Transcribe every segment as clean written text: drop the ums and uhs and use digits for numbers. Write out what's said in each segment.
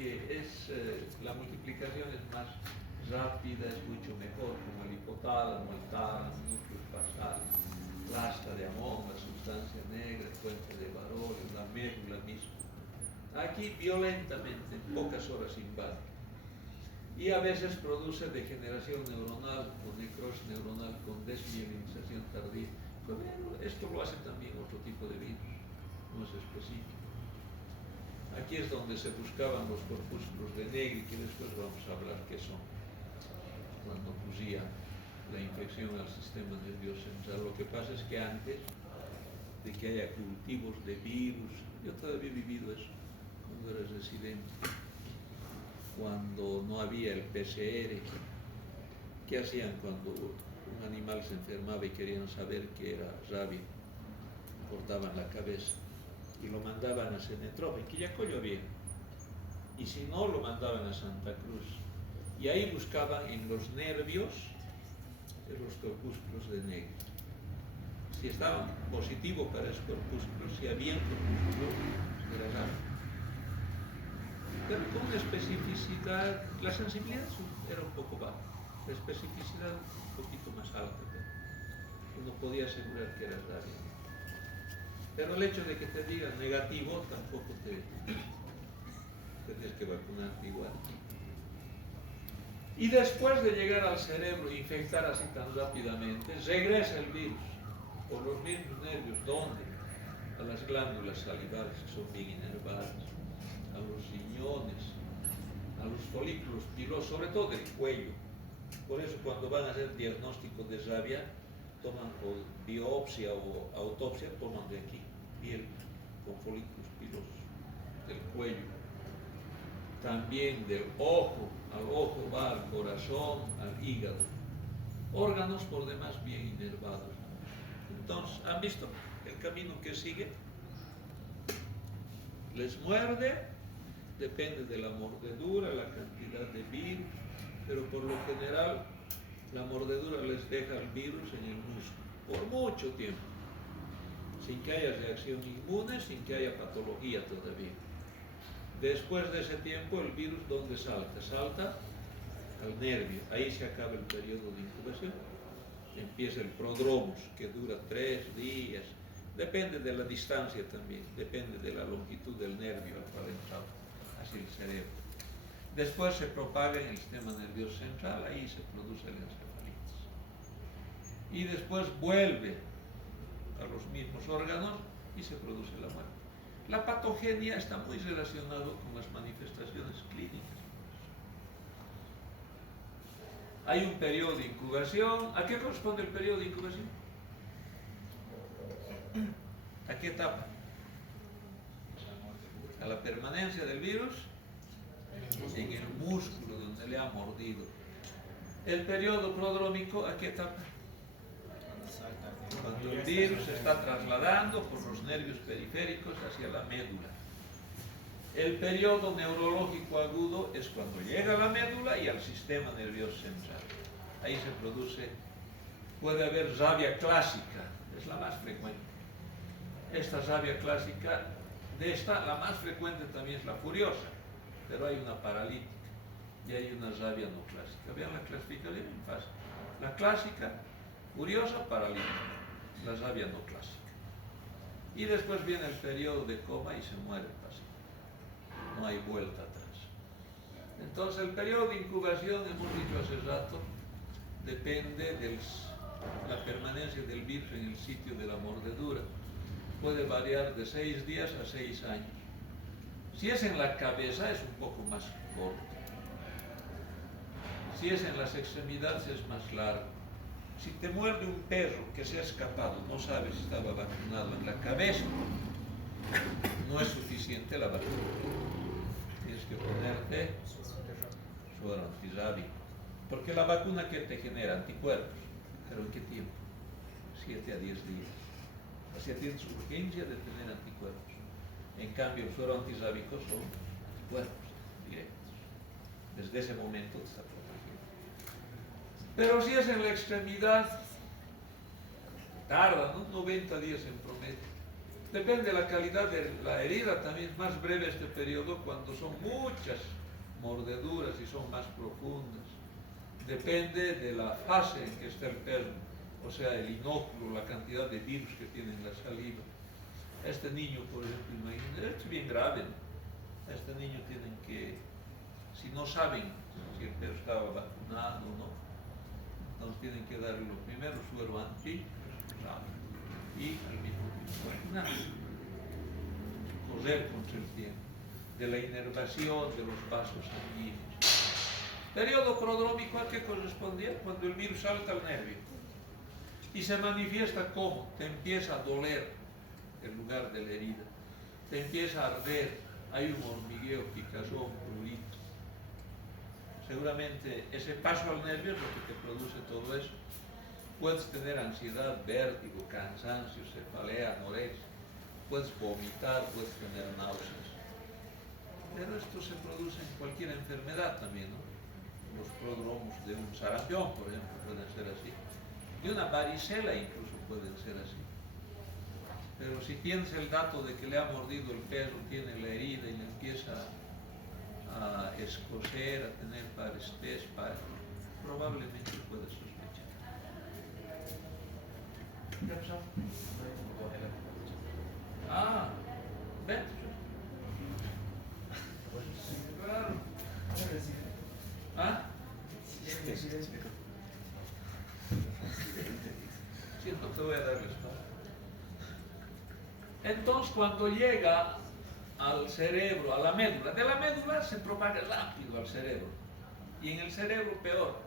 que la multiplicación es más rápida, es mucho mejor, como el hipotálamo, el tálamo, núcleos basales, plasta de Amón, la sustancia negra, fuente de Barolo, la médula misma. Aquí violentamente, en pocas horas invade. Y a veces produce degeneración neuronal o necrosis neuronal con desmielinización tardía. Pero esto lo hace también otro tipo de virus, no es específico. Aquí es donde se buscaban los corpúsculos de Negri, que después vamos a hablar qué son, cuando ocurría la infección al sistema nervioso central. Lo que pasa es que antes de que haya cultivos de virus, yo todavía he vivido eso cuando era residente, cuando no había el PCR. ¿Qué hacían cuando un animal se enfermaba y querían saber que era rabia? Cortaban la cabeza y lo mandaban a Cenetrope, que ya cogió bien, y si no, lo mandaban a Santa Cruz, y ahí buscaban en los nervios los corpúsculos de Negri. Si estaban positivos para esos corpúsculos, si habían corpúsculos, era rabia. Pero con una especificidad, la sensibilidad era un poco baja, la especificidad un poquito más alta, pero uno podía asegurar que era rabia. Pero el hecho de que te digan negativo tampoco tienes que vacunarte igual. Y después de llegar al cerebro e infectar así tan rápidamente, regresa el virus por los mismos nervios. ¿Dónde? A las glándulas salivares, que son bien inervadas, a los riñones, a los folículos pilosos, sobre todo del cuello. Por eso cuando van a hacer diagnóstico de rabia, toman o biopsia o autopsia, toman de aquí, piel con folículos pilosos, del cuello. También del ojo, al ojo va al corazón, al hígado. Órganos por demás bien inervados. Entonces, ¿han visto el camino que sigue? Les muerde, depende de la mordedura, la cantidad de virus, pero por lo general la mordedura les deja el virus en el músculo por mucho tiempo, sin que haya reacción inmune, sin que haya patología todavía. Después de ese tiempo, el virus, ¿dónde salta? Salta al nervio. Ahí se acaba el periodo de incubación. Empieza el prodromus, que dura 3 días. Depende de la distancia también, depende de la longitud del nervio al cual entra hacia el cerebro. Después se propaga en el sistema nervioso central, ahí se produce la encefalitis. Y después vuelve a los mismos órganos y se produce la muerte. La patogenia está muy relacionada con las manifestaciones clínicas. Hay un periodo de incubación. ¿A qué corresponde el periodo de incubación? ¿A qué etapa? A la permanencia del virus en el músculo donde le ha mordido. El periodo prodrómico, ¿a qué etapa? Cuando el virus se está trasladando por los nervios periféricos hacia la médula. El periodo neurológico agudo es cuando llega a la médula y al sistema nervioso central. Ahí se produce, puede haber rabia clásica, es la más frecuente. Esta rabia clásica, de esta, la más frecuente también es la furiosa, pero hay una paralítica y hay una rabia no clásica. Vean la clasificación en fase. La clásica, furiosa, paralítica. La rabia no clásica. Y después viene el periodo de coma y se muere el paciente. No hay vuelta atrás. Entonces el periodo de incubación, hemos dicho hace rato, depende de la permanencia del virus en el sitio de la mordedura. Puede variar de 6 días a 6 años. Si es en la cabeza es un poco más corto. Si es en las extremidades es más largo. Si te muerde un perro que se ha escapado, no sabes si estaba vacunado en la cabeza, no es suficiente la vacuna. Tienes que ponerte suero antirrábico. Porque la vacuna que te genera anticuerpos, ¿pero en qué tiempo? 7 a 10 días. O sea, tienes urgencia de tener anticuerpos. En cambio, el suero antirrábico son anticuerpos directos. Desde ese momento te está protegiendo. Pero si es en la extremidad, tarda, ¿no? 90 días en promedio. Depende de la calidad de la herida, también es más breve este periodo cuando son muchas mordeduras y son más profundas. Depende de la fase en que está el perno, o sea, el inóculo, la cantidad de virus que tiene en la saliva. Este niño, por ejemplo, imagínense, esto es bien grave, ¿no? A este niño tienen que, si no saben si el perro estaba vacunado o no, entonces tienen que darle lo primero suero anti y al mismo tiempo vacunar, correr contra el tiempo, de la inervación de los vasos sanguíneos. Periodo prodrómico, ¿a qué correspondía? Cuando el virus salta al nervio y se manifiesta como te empieza a doler el lugar de la herida, te empieza a arder, hay un hormigueo, picazón, prurito. Seguramente ese paso al nervio es lo que te produce todo eso. Puedes tener ansiedad, vértigo, cansancio, cefalea, anorexia, puedes vomitar, puedes tener náuseas. Pero esto se produce en cualquier enfermedad también, ¿no? Los prodromos de un sarampión, por ejemplo, pueden ser así. De una varicela incluso pueden ser así. Pero si tienes el dato de que le ha mordido el perro, tiene la herida y le empieza a escocer, a tener parestés, probablemente puede sospechar. ¿Qué pasó? Ah, vente. Claro. ¿Ah? Sí, no te voy a dar la espalda. Entonces, cuando llega al cerebro, a la médula, de la médula se propaga rápido al cerebro, y en el cerebro peor.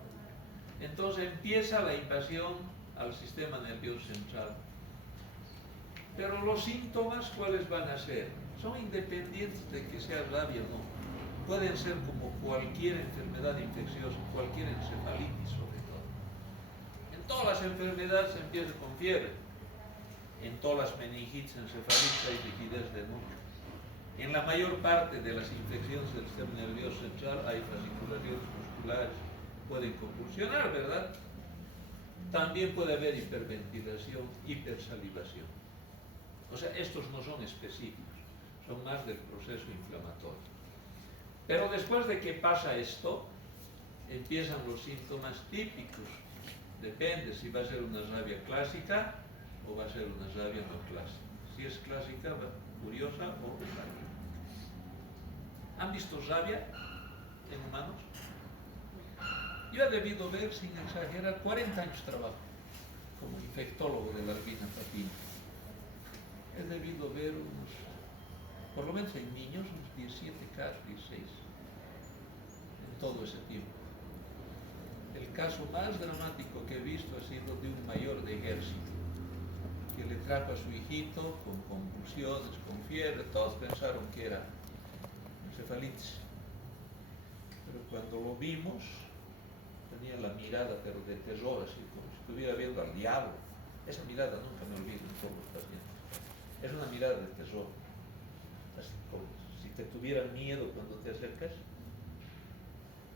Entonces empieza la invasión al sistema nervioso central. Pero los síntomas, ¿cuáles van a ser? Son independientes de que sea rabia o no. Pueden ser como cualquier enfermedad infecciosa, cualquier encefalitis sobre todo. En todas las enfermedades se empieza con fiebre. En todas las meningitis, encefalitis hay rigidez de núcleo. En la mayor parte de las infecciones del sistema nervioso central hay fasciculaciones musculares. Pueden convulsionar, ¿verdad? También puede haber hiperventilación, hipersalivación. O sea, estos no son específicos, son más del proceso inflamatorio. Pero después de que pasa esto, empiezan los síntomas típicos. Depende si va a ser una rabia clásica o va a ser una rabia no clásica. Si es clásica, curiosa o rabia. ¿Han visto rabia en humanos? Yo he debido ver, sin exagerar, 40 años de trabajo como infectólogo de la albina papina. He debido ver unos, por lo menos en niños, unos 17 casos, 16, en todo ese tiempo. El caso más dramático que he visto ha sido de un mayor de ejército, que le trajo a su hijito con convulsiones, con fiebre. Todos pensaron que era encefalitis. Pero cuando lo vimos, tenía la mirada, pero de terror, así como si estuviera viendo al diablo. Esa mirada nunca me olvido en todos los pacientes. Es una mirada de terror, así como si te tuvieran miedo cuando te acercas.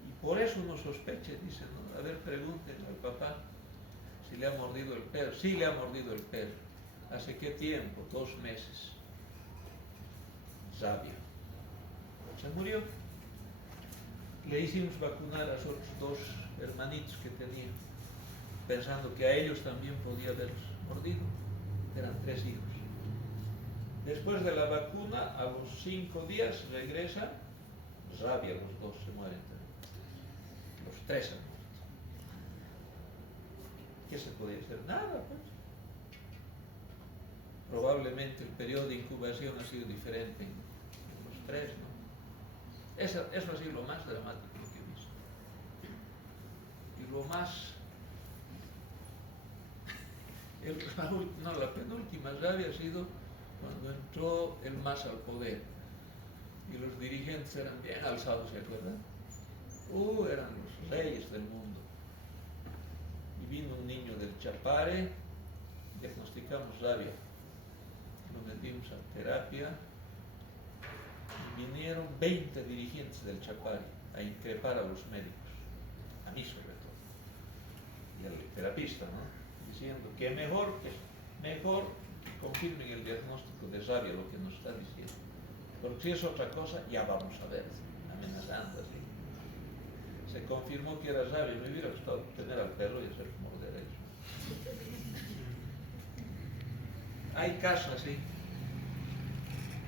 Y por eso uno sospecha, dice, ¿no? A ver, pregúntenle al papá si le ha mordido el perro. Sí, le ha mordido el perro. ¿Hace qué tiempo? 2 meses. Sabio. Se murió. Le hicimos vacunar a sus 2 hermanitos que tenía, pensando que a ellos también podía haberlos mordido. Eran 3 hijos. Después de la vacuna, a los 5 días regresa rabia, los 2 se mueren también. Los 3 han muerto. ¿Qué se podía hacer? Nada, pues. Probablemente el periodo de incubación ha sido diferente en los 3, ¿no? Eso ha sido lo más dramático que he visto. Y lo más... la penúltima rabia ha sido cuando entró el MAS al poder. Y los dirigentes eran bien alzados, ¿se acuerdan? Eran los reyes del mundo. Y vino un niño del Chapare, diagnosticamos rabia. Lo metimos a terapia. Y vinieron 20 dirigentes del Chapare a increpar a los médicos, a mí sobre todo, y al terapista, ¿no? Diciendo que mejor confirmen el diagnóstico de rabia, lo que nos está diciendo. Porque si es otra cosa, ya vamos a ver, amenazando así. Se confirmó que era rabia, me hubiera gustado tener al perro y hacer morder a ellos. Hay casos así.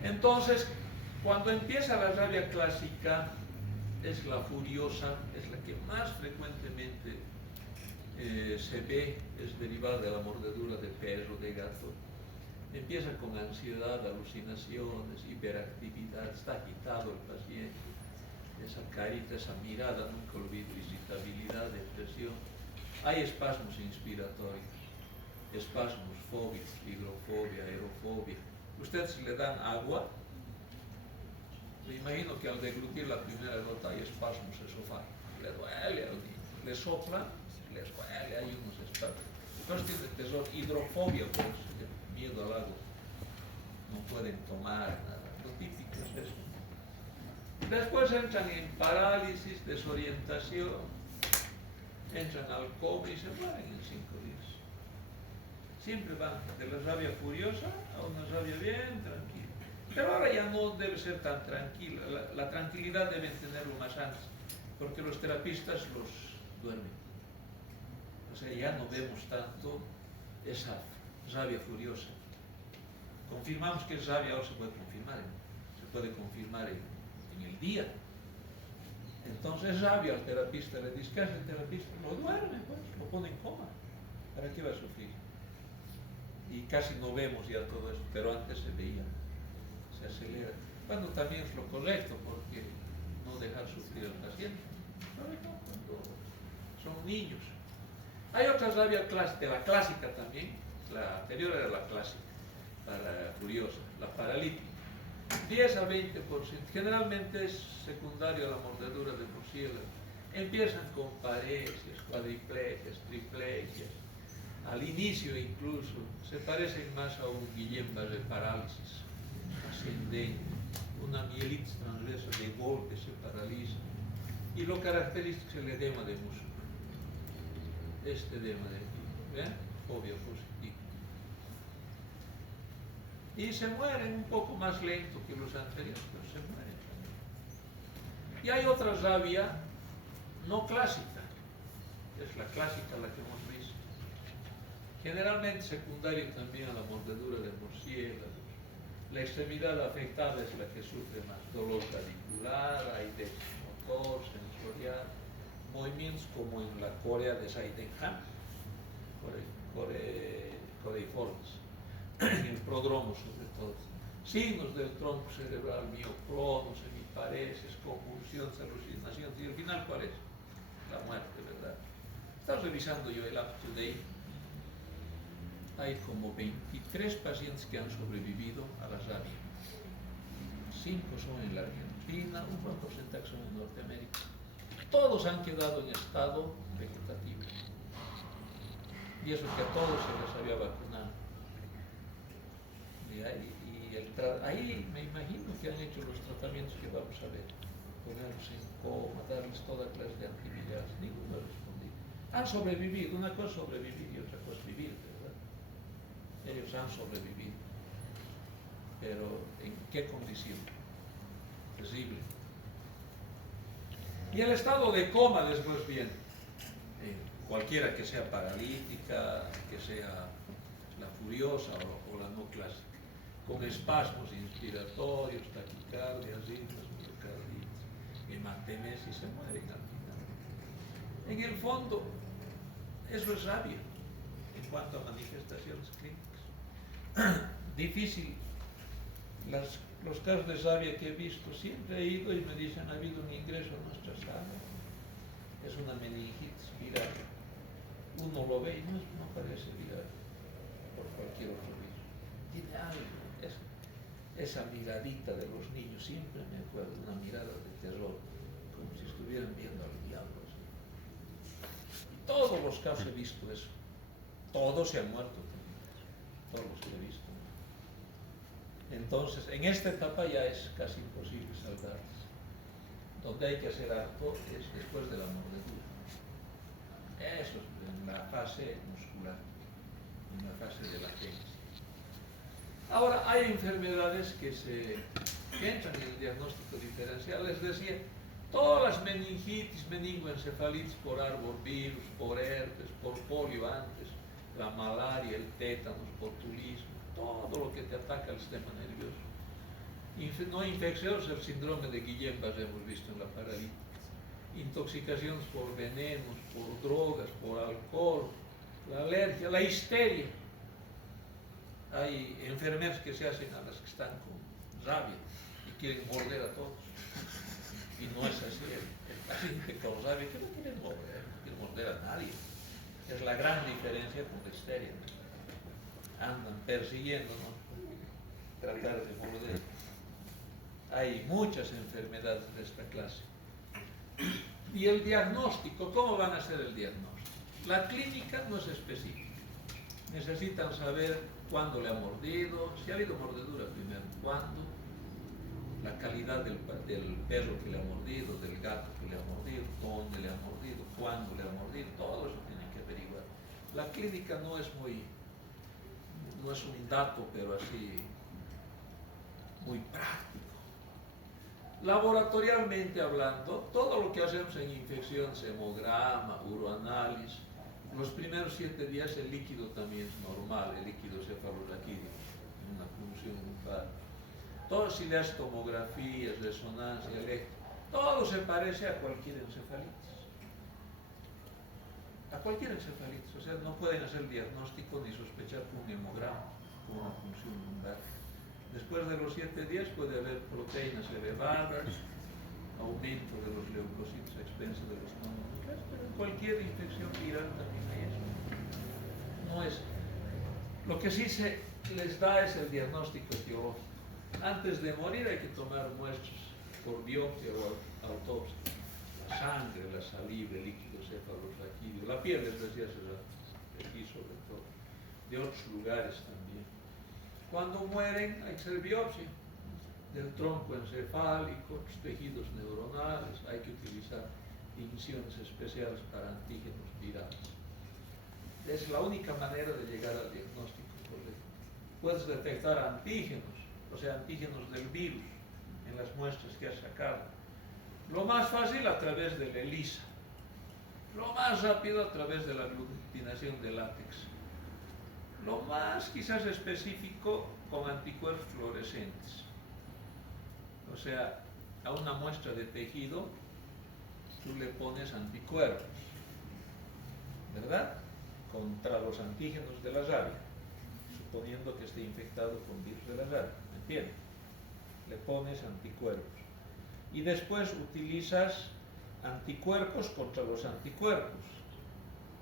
Entonces, cuando empieza la rabia clásica, es la furiosa, es la que más frecuentemente se ve, es derivada de la mordedura de perro, de gato. Empieza con ansiedad, alucinaciones, hiperactividad, está agitado el paciente, esa carita, esa mirada, nunca olvido, irritabilidad, depresión. Hay espasmos inspiratorios, espasmos fóbicos, hidrofobia, aerofobia. Ustedes le dan agua, me imagino que al deglutir la primera gota hay espasmos esofágicos, le duele al niño, le soplan, les duele, hay unos espasmos. Entonces tiene tesor, hidrofobia, pues, miedo al agua, no pueden tomar nada, lo típico es eso. Después entran en parálisis, desorientación, entran al coma y se mueren en 5 días. Siempre van de la rabia furiosa a una rabia bien tranquila. Pero ahora ya no debe ser tan tranquila, la tranquilidad deben tenerlo más antes, porque los terapistas los duermen. O sea, ya no vemos tanto esa rabia furiosa. Confirmamos que es rabia, ahora se puede confirmar en el día. Entonces rabia al terapista, le dice, ¿qué hace el terapista? Lo duerme, pues, lo pone en coma. ¿Para qué va a sufrir? Y casi no vemos ya todo eso, pero antes se veía, se acelera. Bueno, también es lo correcto, porque no dejar sufrir al paciente, sobre todo cuando son niños. Hay otra rabia clásica, la clásica también, la anterior era la clásica, para furiosa, la paralítica. 10 a 20%, generalmente es secundario a la mordedura de murciélago. Empiezan con paresias, cuadriplegias, triplegias. Al inicio incluso se parecen más a un Guillain-Barré parálisis ascendente, una mielitis transversa de golpe se paraliza. Y lo característico es el edema de músculo. Este edema de aquí, ¿ven? Fobia positiva. Y se mueren un poco más lento que los anteriores, pero se mueren también. Y hay otra rabia no clásica, es la clásica la que hemos visto. Generalmente secundario también a la mordedura de murciélagos. La extremidad afectada es la que sufre más dolor radicular, aidez motor, sensorial, movimientos como en la corea de Sydenham, coreiformes, en el prodromo sobre todo. Signos del tronco cerebral, miocronos, hemiparesis, convulsiones, alucinaciones, y al final, ¿cuál es? La muerte, ¿verdad? Estaba revisando yo el UpToDate. Hay como 23 pacientes que han sobrevivido a la rabia. 5 son en la Argentina, un buen porcentaje son en Norteamérica. Todos han quedado en estado vegetativo. Y eso que a todos se les había vacunado. Ahí me imagino que han hecho los tratamientos que vamos a ver. Ponerlos en coma, darles toda clase de antivirales. Ninguno ha respondido. Han sobrevivido. Una cosa es sobrevivir y otra cosa es vivir, ¿verdad? Ellos han sobrevivido. Pero ¿en qué condición? Terrible. Y el estado de coma después viene. Cualquiera que sea paralítica, que sea la furiosa o la no clásica, con espasmos inspiratorios, taquicardias, ritmos, miocarditis, hematemesis, se mueren al final. En el fondo, eso es rabia en cuanto a manifestaciones clínicas. Difícil. Los casos de rabia que he visto, siempre he ido y me dicen, ha habido un ingreso a nuestra sala. Es una meningitis viral. Uno lo ve y no parece viral por cualquier otro virus. Tiene algo. Esa miradita de los niños, siempre me acuerdo, una mirada de terror, como si estuvieran viendo al diablo. Y todos los casos he visto eso. Todos se han muerto también. Todos los que he visto. Entonces, en esta etapa ya es casi imposible salvarles. Donde hay que hacer harto es después de la mordedura. Eso es en la fase muscular, en la fase de latencia. Ahora, hay enfermedades que entran en el diagnóstico diferencial. Les decía, todas las meningitis, meningoencefalitis por arbovirus, por herpes, por polio antes, la malaria, el tétanos, botulismo, todo lo que te ataca al sistema nervioso. No infecciosos, el síndrome de Guillain-Barré hemos visto en la paralítica. Intoxicaciones por venenos, por drogas, por alcohol, la alergia, la histeria. Hay enfermeras que se hacen a las que están con rabia y quieren morder a todos. Y no es así. El paciente con rabia que no quiere morder, no quiere morder a nadie. Es la gran diferencia con la histeria. Andan persiguiéndonos, tratar de morder. Hay muchas enfermedades de esta clase. Y el diagnóstico, ¿cómo van a ser el diagnóstico? La clínica no es específica. Necesitan saber cuándo le ha mordido, si ha habido mordedura primero, cuándo, la calidad del perro que le ha mordido, del gato que le ha mordido, dónde le ha mordido, cuándo le ha mordido, todo eso tienen que averiguar. La clínica no es un dato, pero así, muy práctico. Laboratorialmente hablando, todo lo que hacemos en infección, hemograma, uroanálisis, los primeros 7 días el líquido también es normal, el líquido cefalorraquídeo, una punción lumbar. Todo, si le das tomografías, resonancia, electro, todo se parece a cualquier encefalitis. A cualquier encefalitis, o sea, no pueden hacer diagnóstico ni sospechar con un hemograma, con una punción lumbar. Después de los 7 días puede haber proteínas elevadas, aumento de los leucocitos a expensas de los mononucleares, pero en cualquier infección viral también hay eso. No es. Lo que sí se les da es el diagnóstico etiológico. Antes de morir hay que tomar muestras por biopsia o autopsia. La sangre, la saliva, el líquido cefalorraquídeo, la piel, les decía hace rato, aquí sobre todo, de otros lugares también. Cuando mueren hay que hacer biopsia del tronco encefálico, los tejidos neuronales, hay que utilizar incisiones especiales para antígenos virales. Es la única manera de llegar al diagnóstico correcto. Puedes detectar antígenos, o sea, antígenos del virus en las muestras que has sacado. Lo más fácil a través del ELISA, lo más rápido a través de la aglutinación de látex. Lo más quizás específico con anticuerpos fluorescentes. O sea, a una muestra de tejido tú le pones anticuerpos, ¿verdad? Contra los antígenos de la rabia, suponiendo que esté infectado con virus de la rabia, ¿me entiendes? Le pones anticuerpos. Y después utilizas anticuerpos contra los anticuerpos,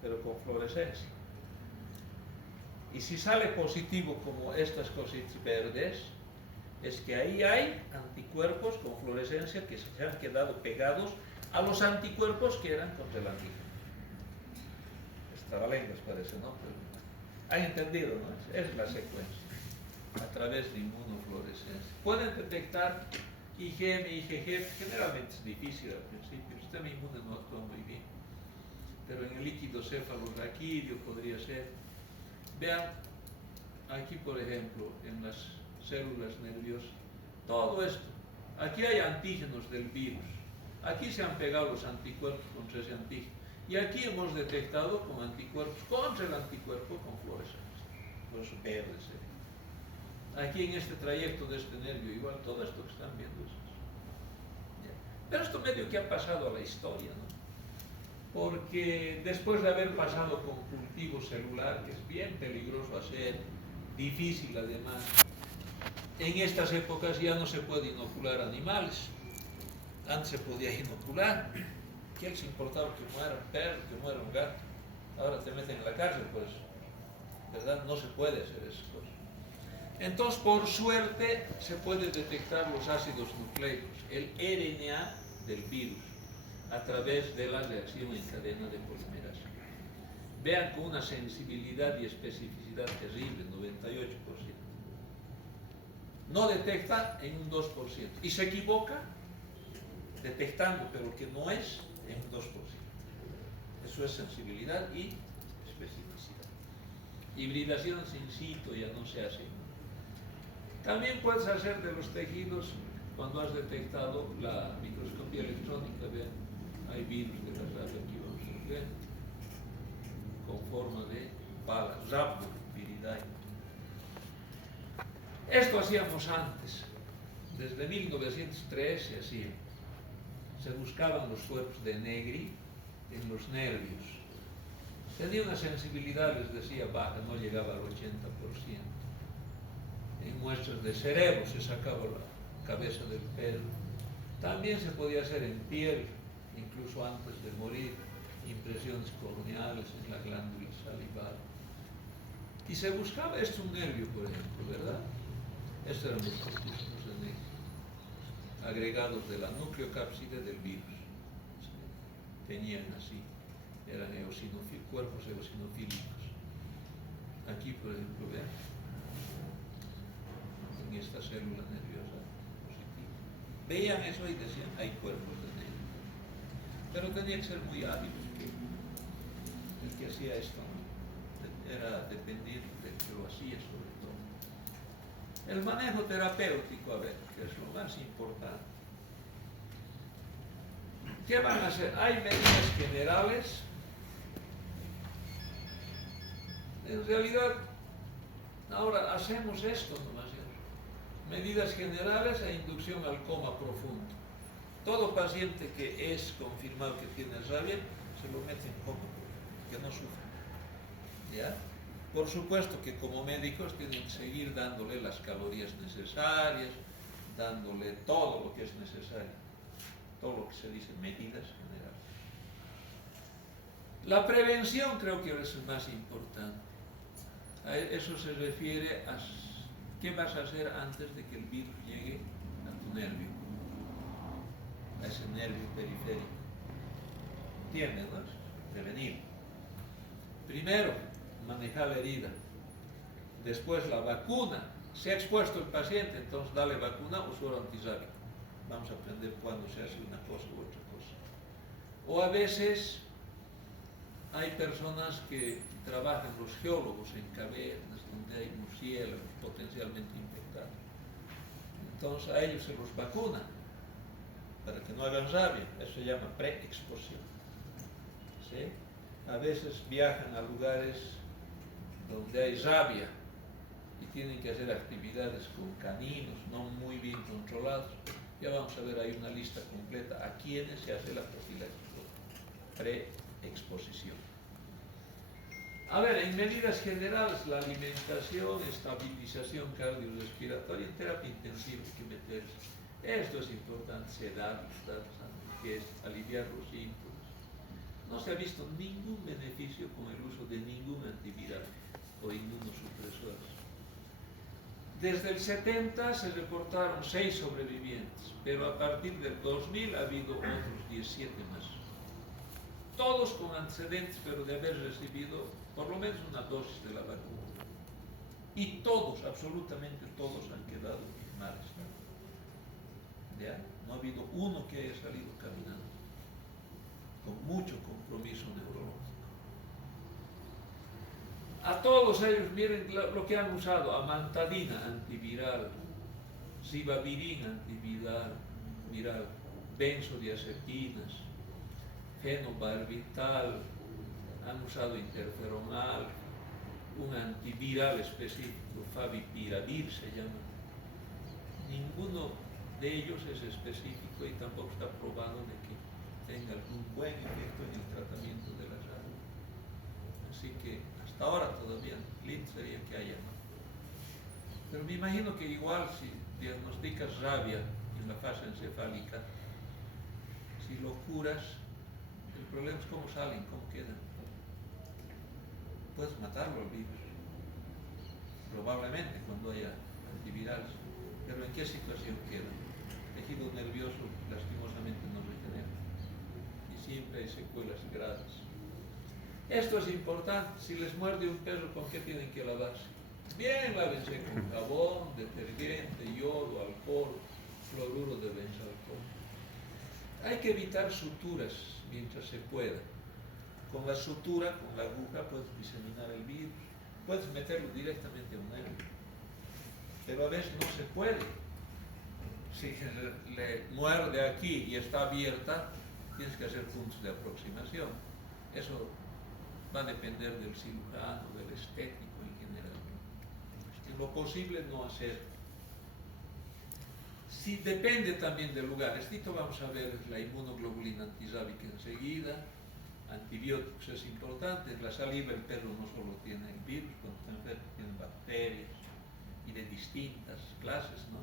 pero con fluorescencia. Y si sale positivo como estas cositas verdes, es que ahí hay anticuerpos con fluorescencia que se han quedado pegados a los anticuerpos que eran contra el antígeno. Trabalenguas parece, ¿no? Pero han entendido, ¿no? Es la secuencia, a través de inmunofluorescencia. Pueden detectar IgM, IgG, generalmente es difícil al principio, el sistema inmune no actúa muy bien, pero en el líquido cefalorraquídeo podría ser. Vean, aquí por ejemplo, en las células nerviosas, todo esto, aquí hay antígenos del virus, aquí se han pegado los anticuerpos contra ese antígeno, y aquí hemos detectado con anticuerpos contra el anticuerpo con fluorescencia, los verdes. Aquí en este trayecto de este nervio, igual todo esto que están viendo es eso. Pero esto medio que ha pasado a la historia, ¿no? Porque después de haber pasado con cultivo celular, que es bien peligroso hacer, difícil además, en estas épocas ya no se puede inocular animales. Antes se podía inocular. ¿Quién les importaba que muera un perro, que muera un gato? Ahora te meten en la cárcel, pues, ¿verdad? No se puede hacer esas cosas. Entonces, por suerte, se puede detectar los ácidos nucleicos, el RNA del virus, a través de la reacción en cadena de polimerasa. Vean con una sensibilidad y especificidad terrible, 98%. No detecta en un 2%. Y se equivoca detectando, pero que no es en un 2%. Eso es sensibilidad y especificidad. Hibridación in situ ya no se hace. También puedes hacer de los tejidos cuando has detectado la microscopía electrónica. Vean, hay virus de la rabia aquí, vamos a ver, con forma de balas, Rhabdoviridae. Esto hacíamos antes, desde 1903 se hacía. Se buscaban los cuerpos de Negri en los nervios. Tenía una sensibilidad, les decía, baja, no llegaba al 80%. En muestras de cerebro se sacaba la cabeza del pelo. También se podía hacer en piel, incluso antes de morir, impresiones corneales en la glándula salival. Y se buscaba esto, un nervio, por ejemplo, ¿verdad? Estos eran los corpúsculos de Negri, agregados de la nucleocápside del virus. Tenían así, eran cuerpos eosinofílicos. Aquí, por ejemplo, vean, en esta célula nerviosa positiva. Veían eso y decían, hay cuerpos de Negri. Pero tenía que ser muy hábil el que hacía esto, ¿no? Era dependiente del que lo hacía, sobre todo. El manejo terapéutico, a ver, que es lo más importante. ¿Qué van a hacer? Hay medidas generales. En realidad, ahora hacemos esto nomás. Medidas generales e inducción al coma profundo. Todo paciente que es confirmado que tiene rabia, se lo mete en coma, que no sufra. ¿Ya? Por supuesto que como médicos tienen que seguir dándole las calorías necesarias, dándole todo lo que es necesario, todo lo que se dice medidas generales. La prevención creo que es más importante. A eso se refiere a qué vas a hacer antes de que el virus llegue a tu nervio, a ese nervio periférico. ¿Entiendes, no? Prevenir. Primero, manejar la herida. Después la vacuna. Se ha expuesto el paciente, entonces dale vacuna o suero antirrábico. Vamos a aprender cuándo se hace una cosa u otra cosa. O a veces hay personas que trabajan, los geólogos, en cavernas donde hay murciélagos potencialmente infectados. Entonces a ellos se los vacuna para que no hagan rabia. Eso se llama preexposición. ¿Sí? A veces viajan a lugares donde hay rabia y tienen que hacer actividades con caninos no muy bien controlados. Ya vamos a ver, hay una lista completa a quienes se hace la profilaxis preexposición. A ver, en medidas generales, la alimentación, estabilización cardiorrespiratoria, en terapia intensiva hay que meterse. Esto es importante, sedar los datos, que es aliviar los síntomas. No se ha visto ningún beneficio con el uso de ningún antiviral o inmunosupresores. Desde el 70 se reportaron 6 sobrevivientes, pero a partir del 2000 ha habido otros 17 más. Todos con antecedentes, pero de haber recibido por lo menos una dosis de la vacuna. Y todos, absolutamente todos, han quedado en mal estado. ¿Ya? No ha habido uno que haya salido caminando, con mucho compromiso neurológico. A todos ellos, miren lo que han usado: amantadina antiviral, cibavirin antiviral, benzodiazepinas, fenobarbital, han usado interferonal, un antiviral específico, favipiravir se llama. Ninguno de ellos es específico y tampoco está probado de que tenga algún buen efecto en el tratamiento de la rabia. Así que hasta ahora todavía lindo sería que haya, ¿no? Pero me imagino que igual si diagnosticas rabia en la fase encefálica, si lo curas, el problema es cómo salen, cómo quedan. Puedes matarlo al virus, probablemente cuando haya antivirales, pero ¿en qué situación queda? El tejido nervioso lastimosamente no regenera y siempre hay secuelas graves. Esto es importante. Si les muerde un perro, ¿con qué tienen que lavarse? Bien, lávense con jabón, detergente, yodo, alcohol, fluoruro de benzalcohol. Hay que evitar suturas mientras se pueda. Con la sutura, con la aguja, puedes diseminar el virus, puedes meterlo directamente a un nervio. pero a veces no se puede. Si le muerde aquí y está abierta, tienes que hacer puntos de aproximación. Eso va a depender del cirujano, del estético en general. En lo posible no hacer. Si depende también del lugar. Esto vamos a ver la inmunoglobulina antisábica enseguida. Antibióticos es importante. En la saliva el perro no solo tiene el virus, cuando está enfermo tiene bacterias y de distintas clases, ¿no?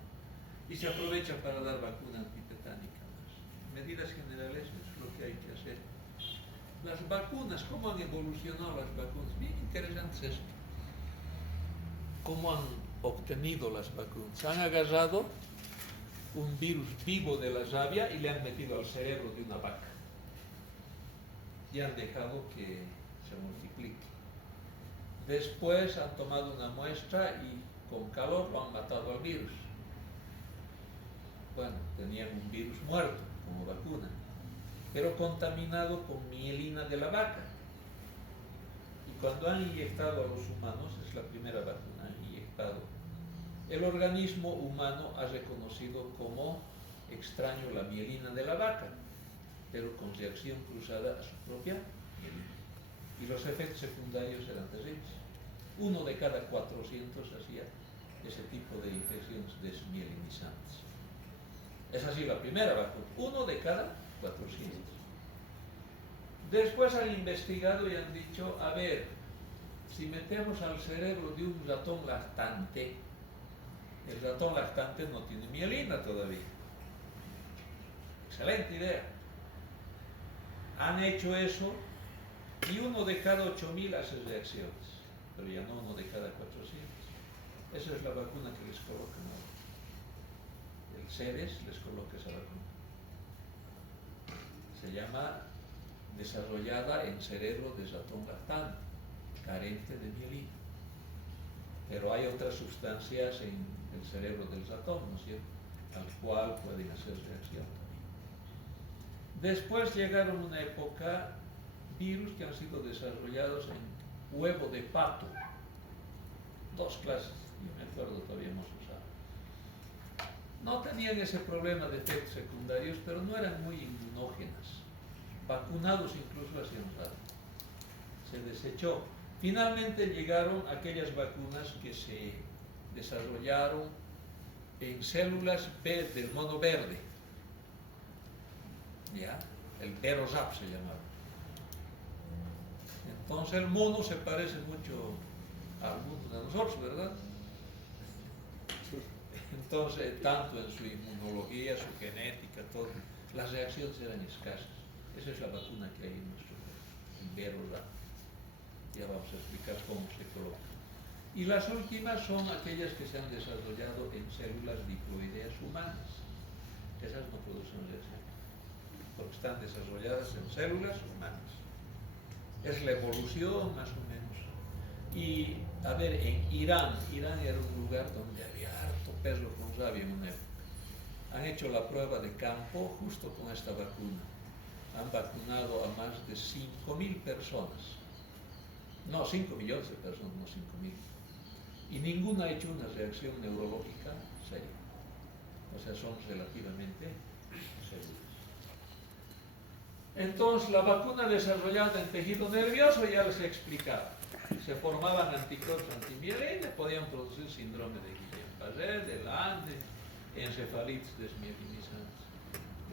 Y se aprovecha para dar vacuna antitetánica más. En medidas generales es lo que hay que hacer. Las vacunas, ¿cómo han evolucionado las vacunas? Bien interesante es esto. ¿Cómo han obtenido las vacunas? Han agarrado un virus vivo de la rabia y le han metido al cerebro de una vaca. Y han dejado que se multiplique. Después han tomado una muestra y con calor lo han matado al virus. Bueno, tenían un virus muerto como vacuna, pero contaminado con mielina de la vaca. Y cuando han inyectado a los humanos, es la primera vacuna, han inyectado. El organismo humano ha reconocido como extraño la mielina de la vaca, pero con reacción cruzada a su propia mielina. Y los efectos secundarios eran terribles. 1 de cada 400 hacía ese tipo de infecciones desmielinizantes. Es así la primera vacuna, 1 de cada 400. Después han investigado y han dicho, a ver, si metemos al cerebro de un ratón lactante, el ratón lactante no tiene mielina todavía. Excelente idea. Han hecho eso y 1 de cada 8.000 hace reacciones, pero ya no 1 de cada 400. Esa es la vacuna que les colocan ahora. El CEDES les coloca esa vacuna. Se llama desarrollada en cerebro de ratón lactante, carente de mielina. Pero hay otras sustancias en el cerebro del ratón, ¿no es cierto?, al cual pueden hacer reacción también. Después llegaron una época virus que han sido desarrollados en huevo de pato. 2 clases, yo me acuerdo todavía hemos usado. No tenían ese problema de efectos secundarios, pero no eran muy inmunógenas. Vacunados incluso hacían daño. Se desechó. Finalmente llegaron aquellas vacunas que se desarrollaron en células del mono verde. ¿Ya? El Verozap se llamaba. Entonces el mono se parece mucho a algunos de nosotros, ¿verdad? Entonces, tanto en su inmunología, su genética, todo, las reacciones eran escasas. Esa es la vacuna que hay en nuestro país, el Verozap. Ya vamos a explicar cómo se coloca. Y las últimas son aquellas que se han desarrollado en células diploideas humanas. Esas no producen reacción, porque están desarrolladas en células humanas. Es la evolución, más o menos. Y, a ver, en Irán era un lugar donde había harto perro con rabia en una época. Han hecho la prueba de campo justo con esta vacuna. Han vacunado a más de 5.000 personas. No, 5 millones de personas, no 5.000. Y ninguna ha hecho una reacción neurológica seria. O sea, son relativamente seguras. Entonces, la vacuna desarrollada en tejido nervioso ya les he explicado. Se formaban anticuerpos antimielina, podían producir síndrome de Guillain-Barré, de Lange, encefalitis desmielinizantes.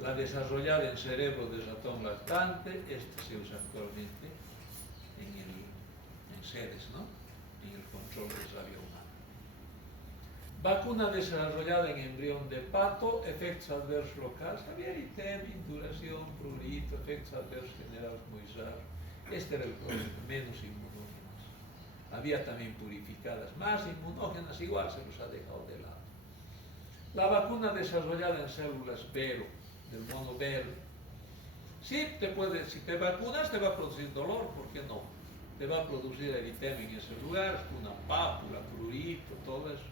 La desarrollada en cerebro de ratón lactante, se usa actualmente en CEDES, ¿no?, en el control de rabia humana. Vacuna desarrollada en embrión de pato, efectos adversos locales, había eritema, induración, prurito, efectos adversos generales muy raros. Este era el problema, menos inmunógenas. Había también purificadas, más inmunógenas, igual se los ha dejado de lado. La vacuna desarrollada en células Vero, del mono verde. Sí, si te vacunas te va a producir dolor, ¿por qué no? Te va a producir eritema en ese lugar, una pápula, prurito, todo eso.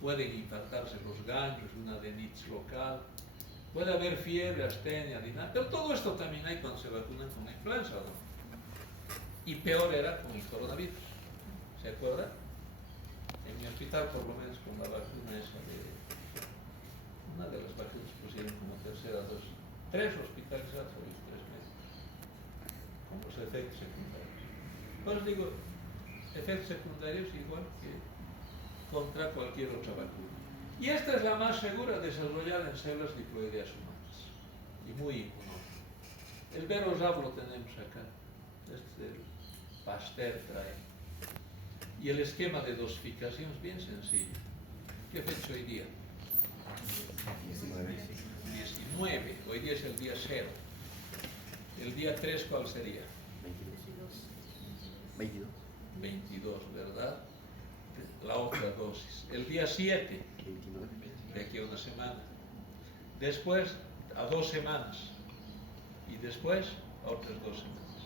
Pueden impactarse los ganglios, una adenitis local. Puede haber fiebre, astenia, dinamia, pero todo esto también hay cuando se vacunan con la influenza, ¿no? Y peor era con el coronavirus. ¿Se acuerdan? En mi hospital, por lo menos con la vacuna esa una de las vacunas pusieron como tercera dosis, 3 hospitalizados y 3 médicos, con los efectos secundarios. Pues digo, efectos secundarios igual que contra cualquier otra vacuna. Y esta es la más segura desarrollada en células diploideas humanas y muy inmunógena. El Berosab lo tenemos acá, este es el Pasteur trae. Y el esquema de dosificación es bien sencillo. ¿Qué fecha hoy día? 19. Hoy día es el día 0. El día 3, ¿cuál sería? 22, ¿verdad? La otra dosis. El día 7, de aquí a una semana. Después, a 2 semanas. Y después, a otras 2 semanas.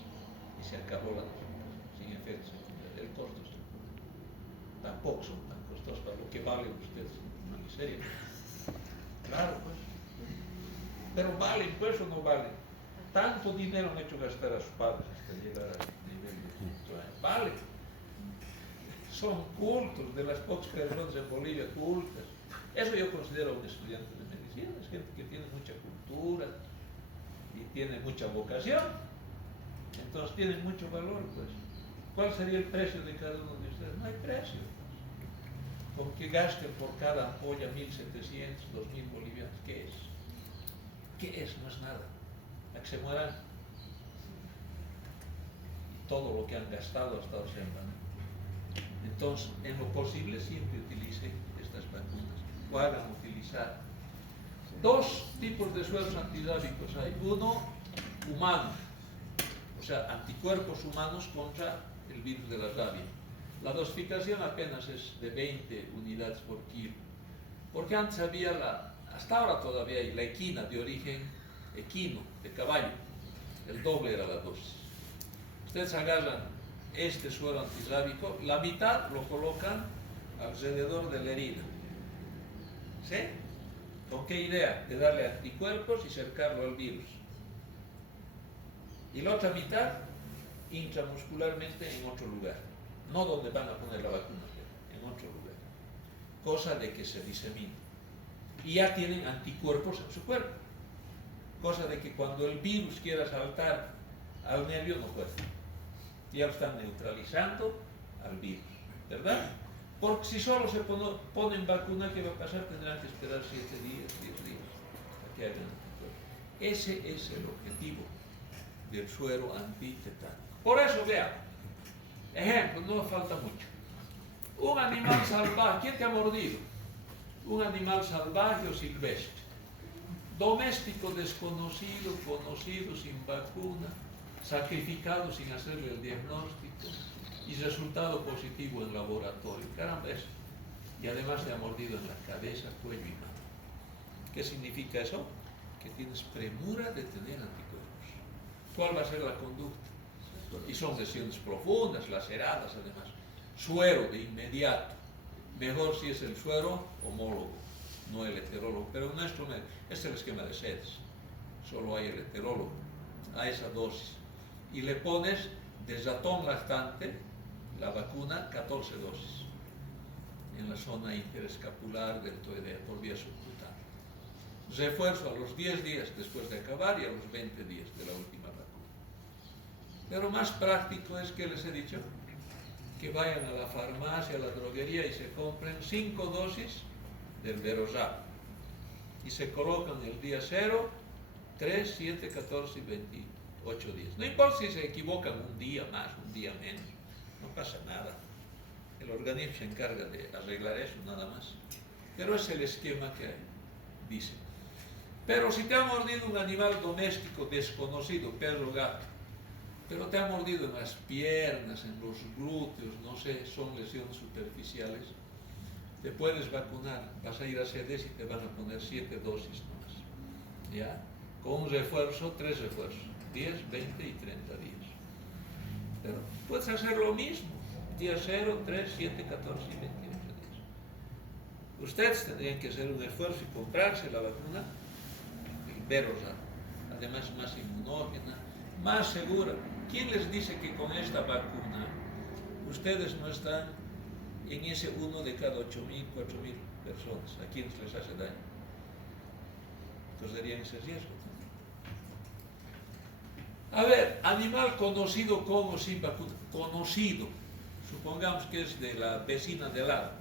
Y se acabó la dosificación, sin efectos secundarios. El costo es tampoco son tan costosos para lo que valen ustedes. Una miseria. Claro, pues. Pero valen, pues, o no valen. Tanto dinero han hecho gastar a sus padres hasta llegar al nivel de... Vale. Son cultos, de las pocas personas en Bolivia cultas. Eso yo considero a un estudiante de medicina, es gente que tiene mucha cultura y tiene mucha vocación, entonces tienen mucho valor, pues. ¿Cuál sería el precio de cada uno de ustedes? No hay precio, pues. Con que gasten por cada ampolla 1.700, 2.000 bolivianos, ¿qué es? ¿Qué es? No es nada. A que se mueran. Y todo lo que han gastado hasta ahora se han ganado. Entonces, en lo posible siempre utilice estas vacunas, o hagan utilizar. 2 tipos de sueros antirábicos hay. Uno, humano, o sea, anticuerpos humanos contra el virus de la rabia. La dosificación apenas es de 20 unidades por kilo, porque antes había hasta ahora todavía hay la equina de origen equino, de caballo, el doble era la dosis. Ustedes agarran este suero antirrábico, la mitad lo colocan alrededor de la herida. ¿Sí? ¿Con qué idea? De darle anticuerpos y cercarlo al virus. Y la otra mitad, intramuscularmente en otro lugar. No donde van a poner la vacuna, en otro lugar. Cosa de que se disemine. Y ya tienen anticuerpos en su cuerpo. Cosa de que cuando el virus quiera saltar al nervio no puede. Ya lo están neutralizando al virus, ¿verdad? Porque si solo se ponen vacuna, ¿qué va a pasar? Tendrán que esperar 7 días, 10 días, a que hagan anticuerpos. Ese es el objetivo del suero antitetánico. Por eso, vean, ejemplo, no falta mucho. Un animal salvaje, ¿quién te ha mordido? Un animal salvaje o silvestre. Doméstico desconocido, conocido sin vacuna, sacrificado sin hacerle el diagnóstico y resultado positivo en laboratorio. Caramba, eso. Y además te ha mordido en la cabeza, cuello y mano. ¿Qué significa eso? Que tienes premura de tener anticuerpos. ¿Cuál va a ser la conducta? Y son lesiones profundas, laceradas además. Suero de inmediato. Mejor si es el suero homólogo, no el heterólogo. Pero no este es el esquema de sedes. Solo hay el heterólogo a esa dosis. Y le pones de ratón lactante la vacuna 14 dosis en la zona interescapular deltoidea por vía subcutánea. Refuerzo a los 10 días después de acabar y a los 20 días de la última vacuna. Pero más práctico es que les he dicho que vayan a la farmacia, a la droguería y se compren 5 dosis del Berosab y se colocan el día 0, 3, 7, 14 y 28 días. No importa si se equivocan un día más, un día menos, no pasa nada. El organismo se encarga de arreglar eso, nada más. Pero es el esquema que dice. Pero si te ha mordido un animal doméstico desconocido, perro o gato, pero te ha mordido en las piernas, en los glúteos, no sé, son lesiones superficiales, te puedes vacunar, vas a ir a CEDES y te van a poner 7 dosis más, ¿ya? Con un refuerzo, 3 refuerzos, 10, 20 y 30 días. Pero puedes hacer lo mismo, día 0, 3, 7, 14 y 28 días. Ustedes tendrían que hacer un esfuerzo y comprarse la vacuna, el Berosab, además más inmunógena, más segura. ¿Quién les dice que con esta vacuna ustedes no están en ese 1 de cada 8.000, 4.000 personas, a quienes les hace daño. Entonces darían ese riesgo. A ver, animal conocido como sin vacuna, conocido, supongamos que es de la vecina de al lado,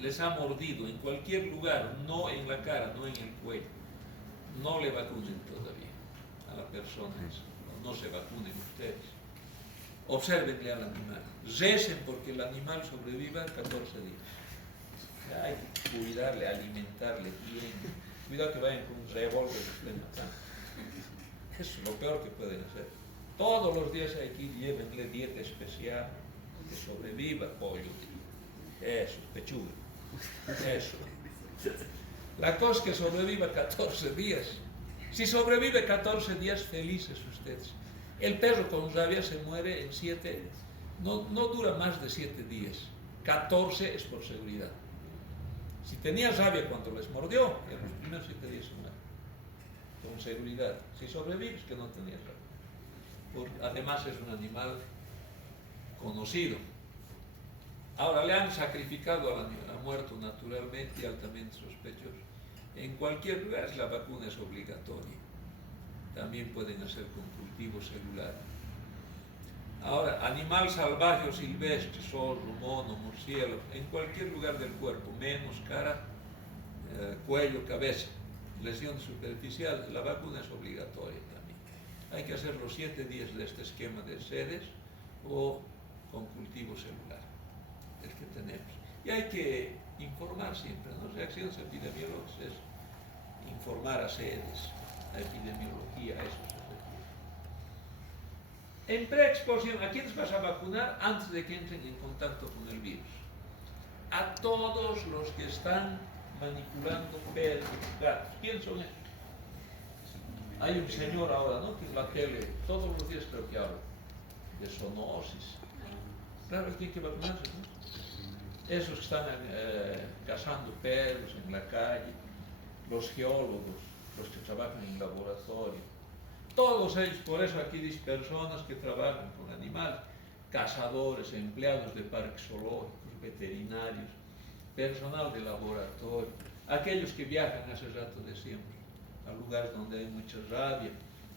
les ha mordido en cualquier lugar, no en la cara, no en el cuello, no le vacunen todavía a la persona esa, no se vacunen ustedes. Obsérvenle al animal, recen porque el animal sobreviva 14 días. Hay que cuidarle, alimentarle bien. Cuidado que vayan con un revólver y estén matando. Eso es lo peor que pueden hacer. Todos los días hay que ir, llévenle dieta especial, que sobreviva pollo. Eso, pechuga. Eso. La cosa es que sobreviva 14 días. Si sobrevive 14 días, felices ustedes. El perro con rabia se muere en 7, no dura más de 7 días. 14 es por seguridad. Si tenía rabia cuando les mordió, en los primeros 7 días se muere. Con seguridad. Si sobrevives, que no tenía rabia. Además es un animal conocido. Ahora le han sacrificado al animal, ha muerto naturalmente y altamente sospechoso. En cualquier lugar la vacuna es obligatoria. También pueden hacer con cultivo celular. Ahora, animal salvaje o silvestre, zorro, mono, murciélago, en cualquier lugar del cuerpo, menos cara, cuello, cabeza, lesiones superficiales, la vacuna es obligatoria también. Hay que hacer los 7 días de este esquema de sedes o con cultivo celular, el que tenemos. Y hay que informar siempre, ¿no? Reacciones epidemiológicas es informar a sedes, a epidemiología, a eso se refiere. En preexposición, ¿a quiénes vas a vacunar antes de que entren en contacto con el virus? A todos los que están manipulando perros, gatos. ¿Quiénes son ellos? Hay un señor ahora, ¿no?, que en la tele, todos los días creo que habla de zoonosis. Claro, él tiene que vacunarse, ¿no? Esos que están cazando perros en la calle, los geólogos, los que trabajan en laboratorio, todos ellos. Por eso aquí dice personas que trabajan con animales, cazadores, empleados de parques zoológicos, veterinarios, personal de laboratorio, aquellos que viajan, hace rato decíamos, a lugares donde hay mucha rabia,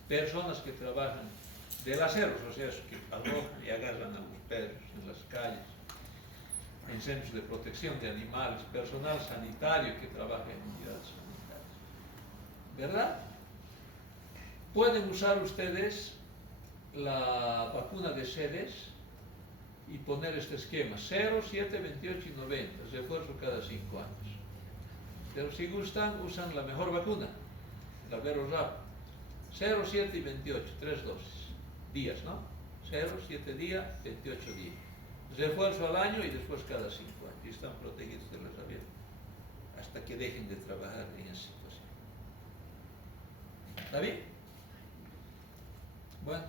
personas que trabajan de las cerros, o sea, que alojan y agarran a los perros en las calles, en centros de protección de animales, personal sanitario que trabaja en unidades sanitarias. ¿Verdad? Pueden usar ustedes la vacuna de sedes y poner este esquema: 0, 7, 28 y 90, refuerzo cada 5 años. Pero si gustan, usan la mejor vacuna, la Verorab, 0, 7 y 28, 3 dosis, días, ¿no? 0, 7 días, 28 días. Refuerzo al año y después cada 5 años. Y están protegidos de la rabia hasta que dejen de trabajar en esa situación. ¿Está bien?